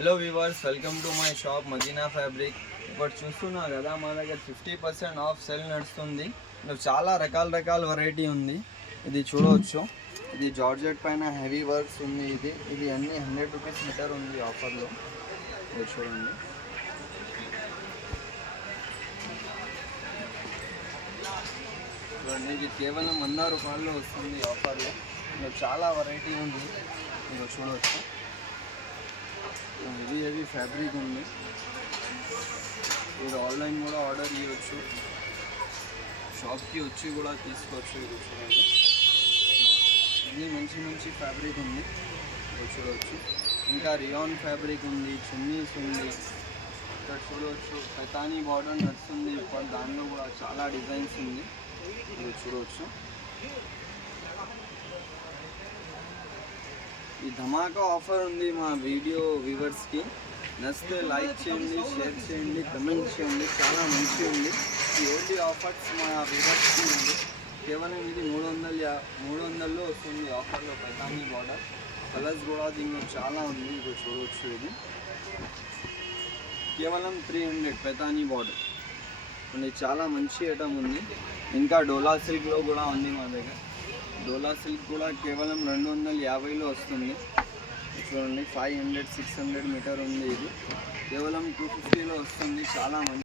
Hello viewers, welcome to my shop Madina fabric. ఇప్పుడు చూస్తున్నారు కదా, మా దగ్గర 50% ఆఫ్ సెల్ నడుస్తుంది. చాలా రకాల వెరైటీ ఉంది. ఇది చూడవచ్చు, ఇది జార్జెట్ పైన హెవీ వర్క్స్ ఉంది. ఇది అన్ని 100 రూపీస్ మీటర్ ఉంది ఆఫర్లో. ఇది చూడండి, ఇది కేవలం 100 రూపాయల్లో వస్తుంది ఆఫర్లో. చాలా వెరైటీ ఉంది, ఇది చూడవచ్చు. హెవీ ఫ్యాబ్రిక్ ఉంది. మీరు ఆన్లైన్ కూడా ఆర్డర్ చేయవచ్చు, షాప్కి వచ్చి కూడా తీసుకోవచ్చు. ఇది చూడండి, ఇది మంచి ఫ్యాబ్రిక్ ఉంది, ఇది చూడవచ్చు. ఇంకా రియాన్ ఫ్యాబ్రిక్ ఉంది, చున్నీస్ ఉంది. ఇక్కడ చూడవచ్చు, పైతానీ బార్డర్ నడుస్తుంది. దానిలో కూడా చాలా డిజైన్స్ ఉంది, ఇది చూడవచ్చు. ఈ ధమాకా ఆఫర్ ఉంది మా వీడియో వ్యూవర్స్కి. నచ్చితే లైక్ చేయండి, షేర్ చేయండి, కమెంట్ చేయండి. చాలా మంచిగా ఉంది. ఈ ఓన్లీ ఆఫర్స్ మా వ్యూవర్స్కి ఉంది. కేవలం ఇది 300లో వస్తుంది ఆఫర్లో. పైతానీ బార్డర్ కలర్స్ కూడా దీనిలో చాలా ఉంది, ఇది చూడవచ్చు. ఇది కేవలం 300 పైతానీ బార్డర్ ఉంది. చాలా మంచి ఐటమ్ ఉంది. ఇంకా డోలా సిల్క్లో కూడా ఉంది మా దగ్గర. డోలా సిల్క్ కూడా కేవలం 250లో వస్తుంది. చూడండి, 500-600 మీటర్ ఉంది. ఇది కేవలం 250లో వస్తుంది. చాలా మంచి